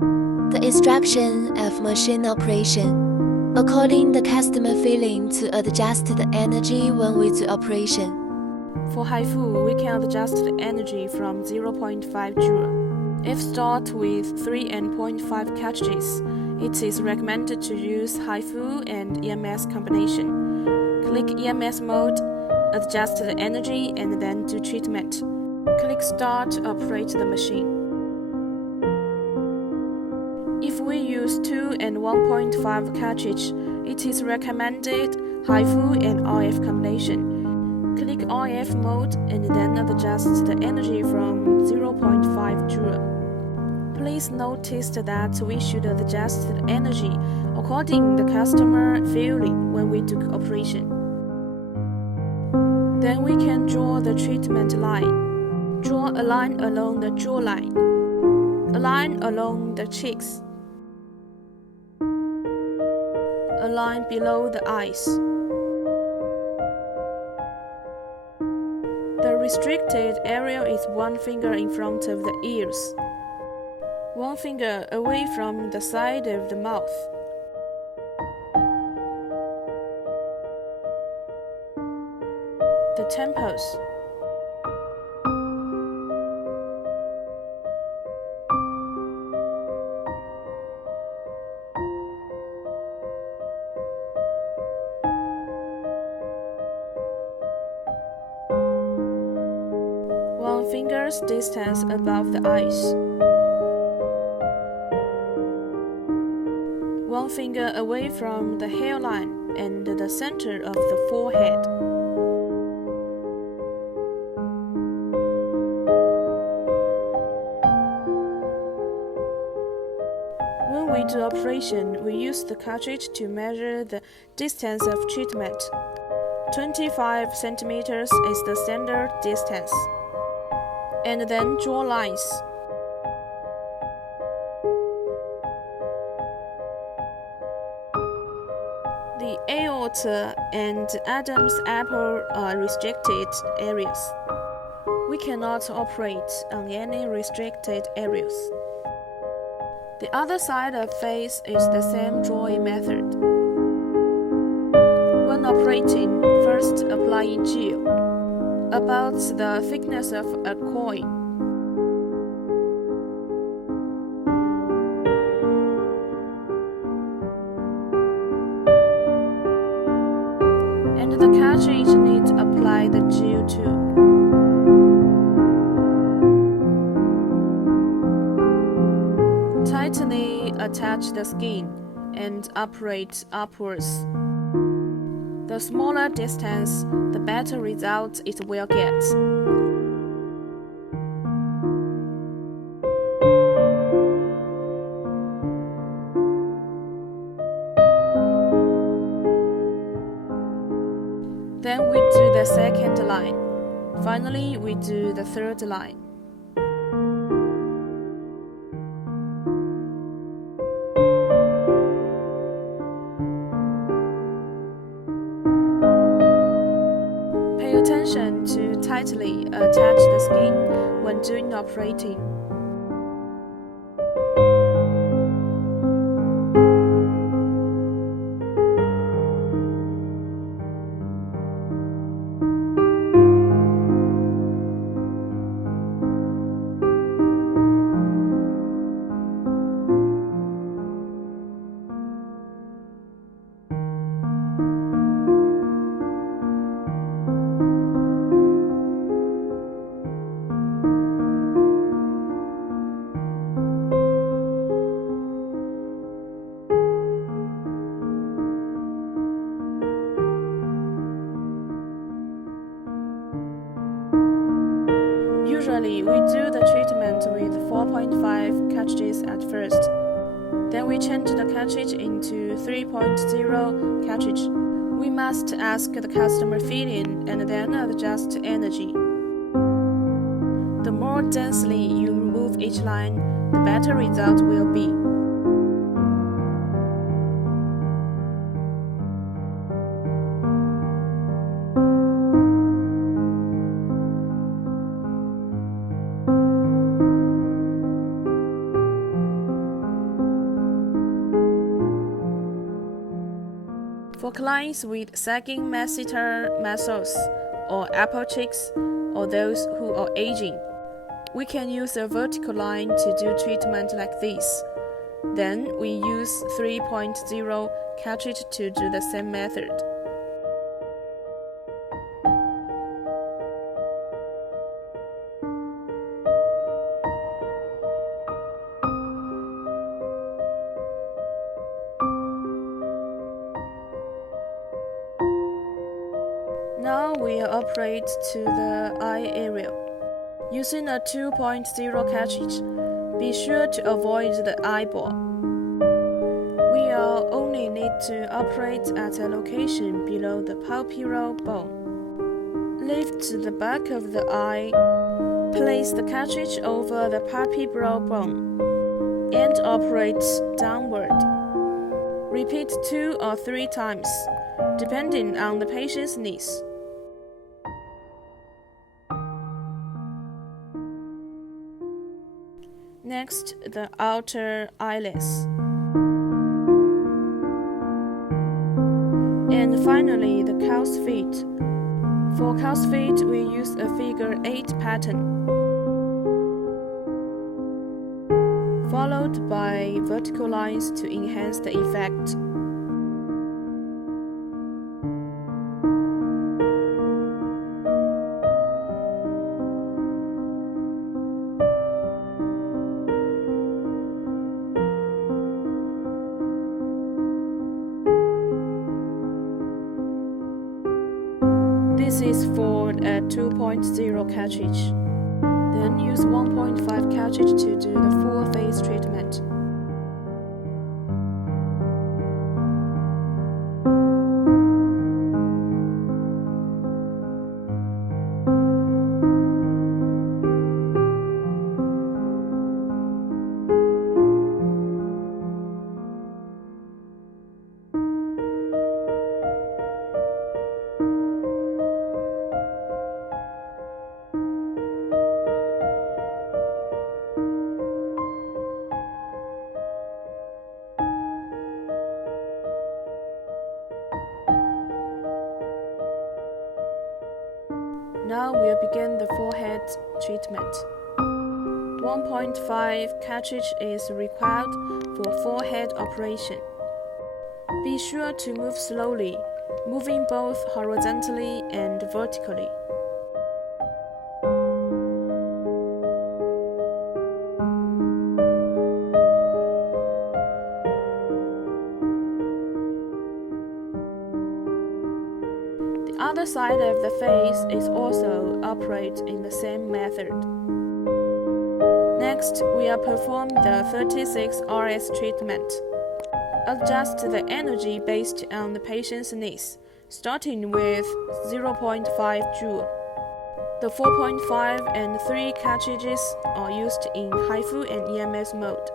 The instruction of machine operation. According the customer feeling to adjust the energy when we do operation. For HIFU, we can adjust the energy from 0.5 joule. If stored with 3 and 0.5 cartridges, it is recommended to use HIFU and EMS combination. Click EMS mode, adjust the energy, and then do treatment. Click Start to operate the machine. If we use 2 and 1.5 cartridge, it is recommended HIFU and RF combination. Click RF mode and then adjust the energy from 0.5 joule. Please notice that we should adjust the energy according to the customer feeling when we do operation. Then we can draw the treatment line. Draw a line along the jawline, a line along the cheeks, a line below the eyes. The restricted area is 1 finger in front of the ears, 1 finger away from the side of the mouth. The temples. One finger's distance above the eyes. 1 finger away from the hairline and the center of the forehead. When we do operation, we use the cartridge to measure the distance of treatment. 25 centimeters is the standard distance. And then draw lines. The aorta and Adam's apple are restricted areas. We cannot operate on any restricted areas. The other side of face is the same drawing method. When operating, first applying gel, about the thickness of a coin. And the cartridge needs to apply the gel too. Tightly attach the skin and operate upwards. The smaller distance, the better result it will get. Then we do the second line. Finally, we do the third line. Pay attention to tightly attach the skin when doing operating. Usually, we do the treatment with 4.5 cartridges at first. Then we change the cartridge into 3.0 cartridge. We must ask the customer feeling and then adjust energy. The more densely you remove each line, the better result will be. For clients with sagging masseter muscles or apple cheeks, or those who are aging, we can use a vertical line to do treatment like this. Then we use 3.0 cartridge to do the same method. Now we'll operate to the eye area. Using a 2.0 cartridge, be sure to avoid the eyeball. We'll only need to operate at a location below the palpebral bone. Lift the back of the eye, place the cartridge over the palpebral bone, and operate downward. Repeat 2 or 3 times, depending on the patient's needs. Next, the outer eyelids. And finally, the cow's feet. For cow's feet, we use a figure 8 pattern, followed by vertical lines to enhance the effect. This is for a 2.0 cartridge. Then use 1.5 cartridge to do the full face treatment. Now we'll begin the forehead treatment. 1.5 cartridge is required for forehead operation. Be sure to move slowly, moving both horizontally and vertically. The other side of the face is also operate in the same method. Next, we'll perform the 36 RS treatment. Adjust the energy based on the patient's needs, starting with 0.5 joule. The 4.5 and 3 cartridges are used in HIFU and EMS mode,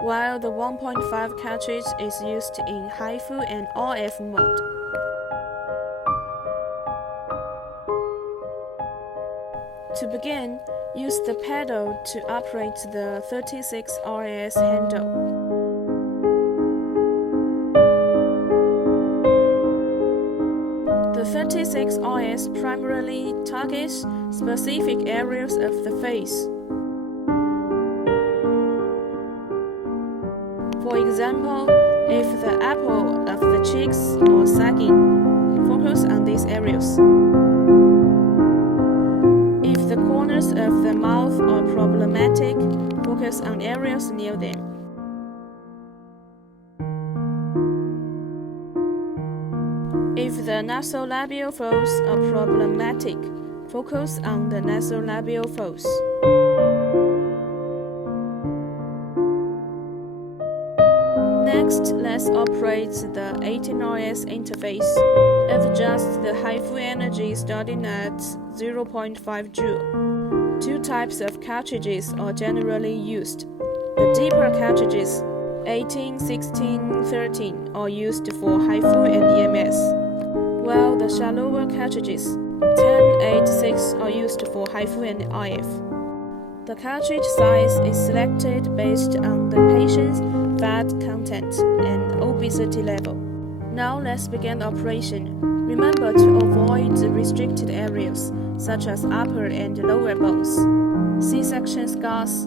while the 1.5 cartridge is used in HIFU and RF mode. To begin, use the pedal to operate the 36 RS handle. The 36 RS primarily targets specific areas of the face. For example, if the apple of the cheeks are sagging, focus on these areas. If the corners of the mouth are problematic, focus on areas near them. If the nasolabial folds are problematic, focus on the nasolabial folds. Next, let's operate the 18RS interface. Adjust the HIFU energy starting at 0.5 joule. 2 types of cartridges are generally used. The deeper cartridges, 18, 16, 13, are used for HIFU and EMS, while the shallower cartridges, 10, 8, 6, are used for HIFU and IF. The cartridge size is selected based on the patient's fat content, and obesity level. Now let's begin the operation. Remember to avoid the restricted areas, such as upper and lower bones, C-section scars,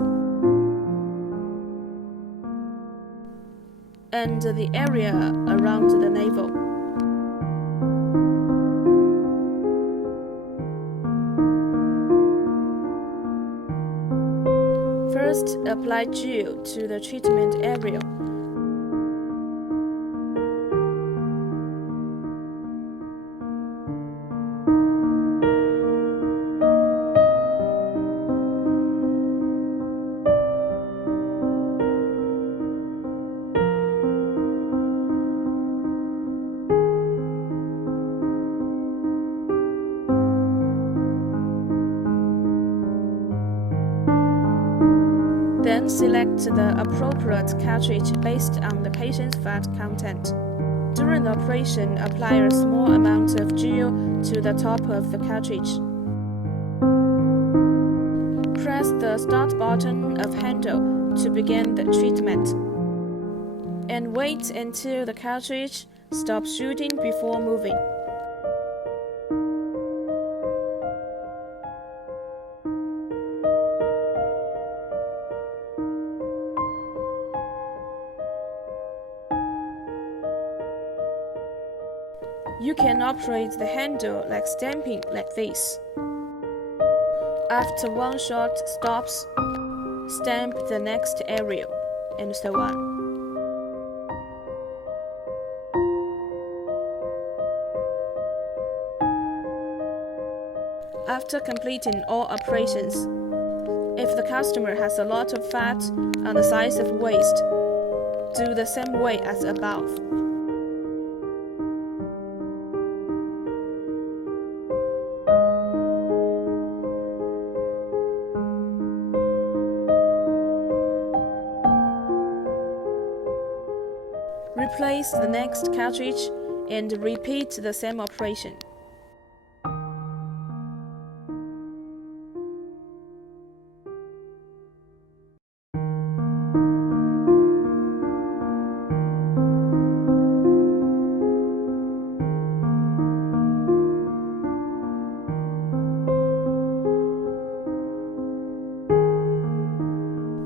and the area around the navel. First, apply gel to the treatment area. Then select the appropriate cartridge based on the patient's fat content. During the operation, apply a small amount of gel to the top of the cartridge. Press the start button of handle to begin the treatment. And wait until the cartridge stops shooting before moving. You can operate the handle like stamping like this. After one shot stops, stamp the next area, and so on. After completing all operations, if the customer has a lot of fat on the size of waist, do the same way as above. Replace the next cartridge and repeat the same operation.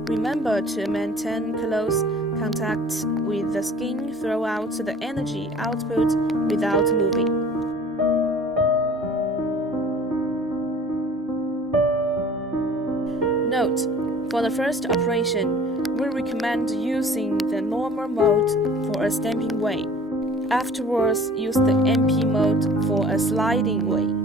Remember to maintain close contact with the skin throughout the energy output without moving. Note: for the first operation, we recommend using the normal mode for a stamping way. Afterwards, use the MP mode for a sliding way.